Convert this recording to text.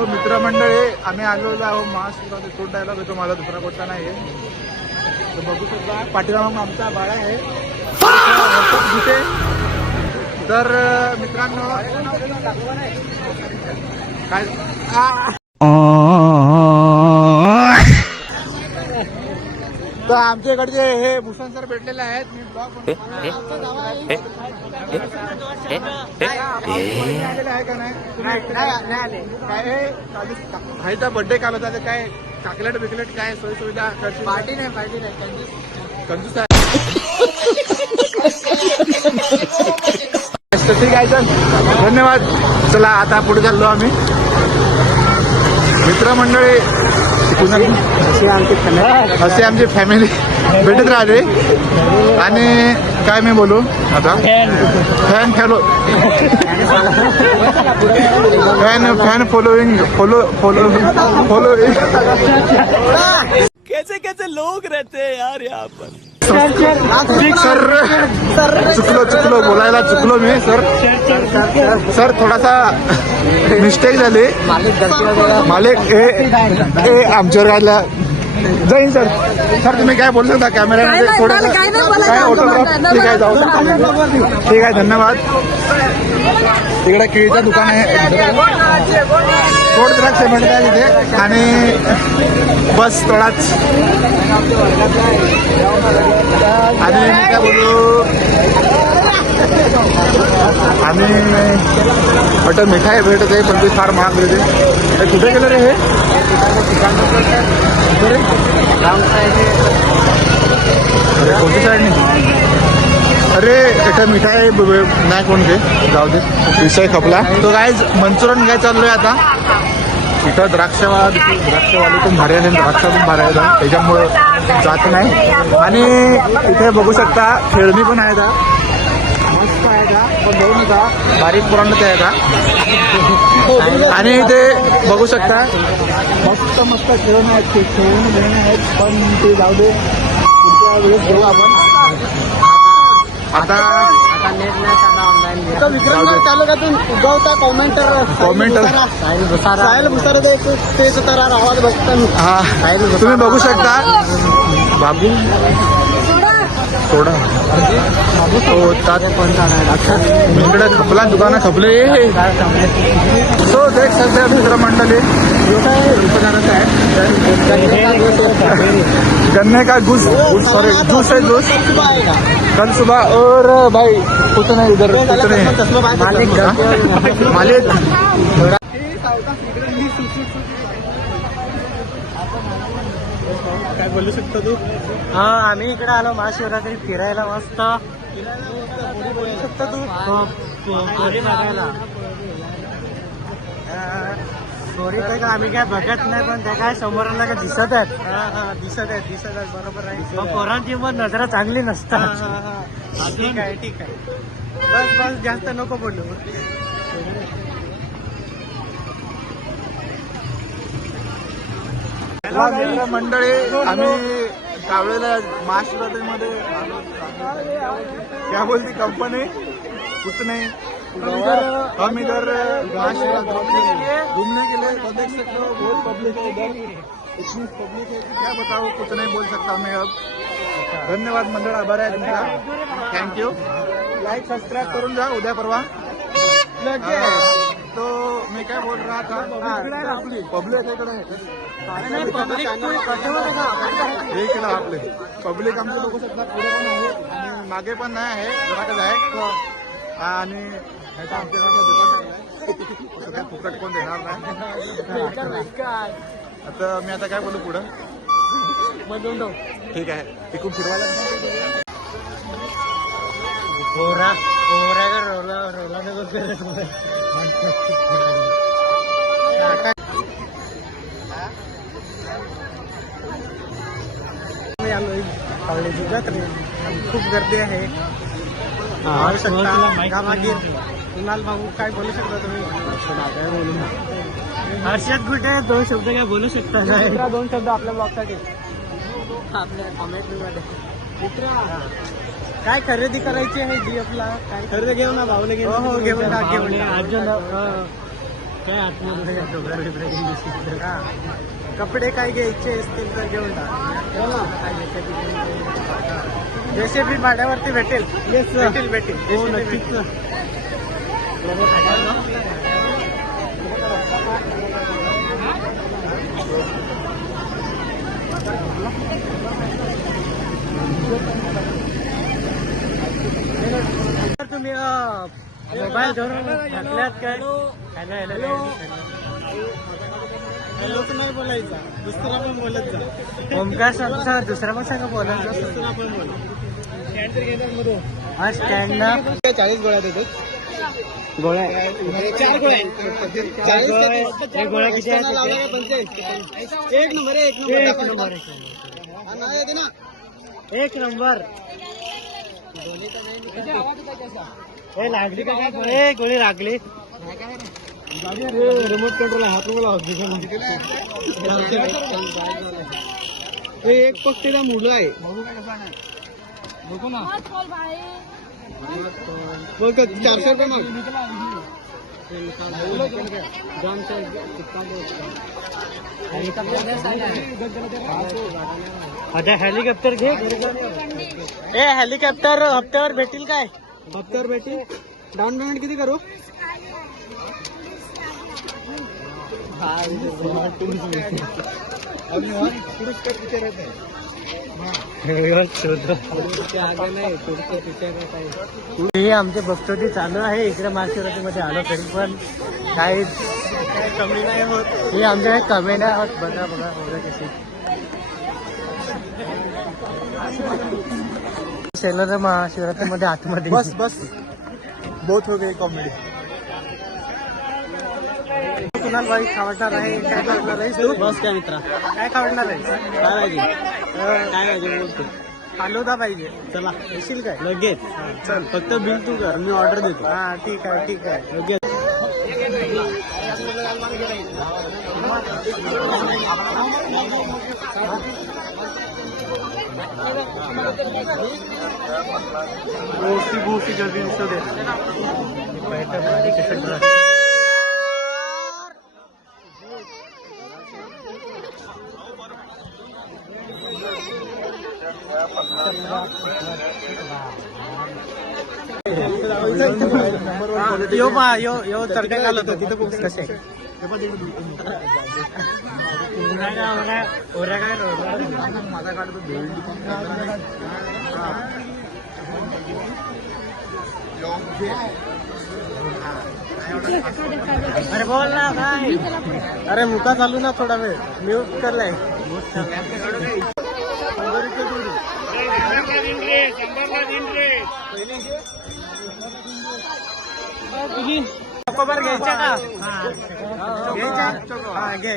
तो मित्रमंडळी आम्ही आलेलो आहोत महाराष्ट्रात तोड डायलॉग येतो माझा दुसरा कोणता नाही आहे. तर बघू शकता पाठीमागून आमचा बाळा आहे तिथे. तर मित्रांनो काय तर आमच्या इकडचे हे भूषण सर भेटलेले आहेत. मी ब्लॉग आहे का नाही काय तर बर्थडे काल होता. काय चॉकलेट बिकलेट काय सोयी सुविधा पार्टी नाही कंजूस आहे. ठीक आहे सर धन्यवाद. चला आता पुढे चाललो आम्ही मित्रमंडळी. असे आमची फॅमिली भेटत राहते. आणि काय मी बोलू आता फॅन फॉलोइंग कैसे कैसे लोग रहते हैं यार यहाँ पर. सर चुकलो बोलायला चुकलो मी सर थोडासा मिस्टेक झाली. मालिक हे आमच्यावर राहिला जाईन सर. तुम्ही काय बोलू शकता कॅमेऱ्यामध्ये थोडं काय ऑटोग्राफ. ठीक आहे जाऊ ठीक आहे धन्यवाद. तिकडे केळीचं दुकान आहे थोड द्राक्ष म्हणत आहे तिथे. आणि बस थोडाच आणि काय बोलू आम्ही हॉटेल मिठाई भेटत आहे पण ती फार महाग भेटते. कुठे गेलं रे हे कोणत्या साईडने. अरे एका मिठाई नाही कोण घे जाऊ दे विषय खपला. तो काय मंचुरियन काय चाललोय आता. इथं द्राक्षवाली पण भारी आहे. द्राक्ष पण भारी आहे त्याच्यामुळं जात नाही. आणि इथे बघू शकता खेळणी पण आहे का मस्त आहे का पण बघू नका बारीक पुराणच आहे का. आणि इथे बघू शकता मस्त खेळणं आहेत आहेत पण ते जाऊ दे पुढच्या वेळेस घेऊ आपण. आता तालुक्यातून उगवता कॉमेंटर साहिल भुसारे तेच तरार आवाज बघता. हा तुम्ही बघू शकता बाबू थोडा इकडे खपला दुकानं खपले. सो देख सकते मित्रमंडळी गन्ने का जूस सॉरी जूस है जूस कल सुबह. और भाई कुछ नहीं इधर कुछ नहीं मालिक काय बोलू शकतो तू. हा आम्ही इकडे आलो महाशिवरात्री फिरायला मस्त. बोलू शकतो तू बघायला स्टोरी काय आम्ही काय बघत नाही पण त्या काय समोराला काय दिसत आहेत. दिसत आहेत बरोबर आहे. पोरांची पण नजरा चांगली नसतात. ठीक आहे बस जास्त नको बोलू. मंडळी आम्ही कावळेला महाशिवरात्रीमध्ये क्या बोलती कंपनी कुछ नहीं. हम इधर महाशिवरात्रि घूमने के लिए तो देख सकते हो बहुत पब्लिक है इधर. इतनी पब्लिक है कि क्या बताओ कुछ नहीं बोल सकता मैं अब. धन्यवाद मंडळ आभार आहे तुमचा थँक्यू. लाईक सबस्क्राईब करून जा उद्या परवा. तो मैं क्या बोल रहा था पब्लिक इकडे आपले पब्लिक आमचे बघू शकता पुढे पण आहे आणि मागे पण नाही आहे घरातच आहे. आणि आमच्याकडे दुकान टाकलंय फुकट कोण देणार नाही. आता मी आता काय बोलू पुढं ठीक आहे तिकून फिरवायला खूप गर्दी आहे. कुणाल भाऊ काय बोलू शकता तुम्ही. हर्षद कुठे 2 शब्द काय बोलू शकता. 2 शब्द आपल्या ब्लॉगसाठी आपल्या कॉमेंट मध्ये. काय खरेदी करायची आहे जी आपला काय खरेदी घेऊ ना भाऊने घेऊन काय आतमध्ये डोंगर बिबरे दिसतील. हा. कपडे काय घ्यायचे असतील तर घेऊन जसे बी भाड्यावरती भेटेल. भेटेल हो नक्कीच. तुम्ही मोबाईल धरून घातल्यात काय? हॅलो तर नाही बोलायचा, दुसरा पण बोलत जा. ओमकार सांगता दुसरा पण सांगा बोलायचा. दुसरा पण बोला. हा स्टँड ना 40 गोळ्या देतो. गोळ्या 4 गोळ्या. एक गोळ्या किती आहे? एक नंबर एक नंबर. लागली का काय? गोळी लागली. रिमोट कंट्रोल हात एक पक्षीला मुलं आहे. बघू ना 400 रुपये आता हेलिकॉप्टर घे. हेलिकॉप्टर हप्त्यावर भेटेल काय? हप्त्यावर भेटेल. डाऊन पेमेंट किती करू? हे आमचे भक्तोटी चालू आहे. इकडे महाशिवरात्रीमध्ये आलो तरी पण काही कमी नाही होत. हे आमच्या काही कमी नाही होत. बघा कशी सेलर महाशिवरात्रीमध्ये आतमध्ये. बस बहुत हो गई कॉमेडी. कुणाल बाई खावडणार आहे. काय खावडणार आहे तू? बस काय मित्रा, काय खावडणार आहे? काय पाहिजे बोलतो. फालुदा पाहिजे. चला येशील काय? लगेच चल. फक्त बिल तू कर, मी ऑर्डर देतो. हा ठीक आहे लगेच. गोष्टी गर्दी दिसत यो चढण्या घालत होती तिथं कसे माझा काढतो. अरे बोल ना काय? अरे मुका चालू ना थोडा वेळ. म्यूट करलाय. चॉकोबार घ्यायचा का? घ्यायचा. हा घे.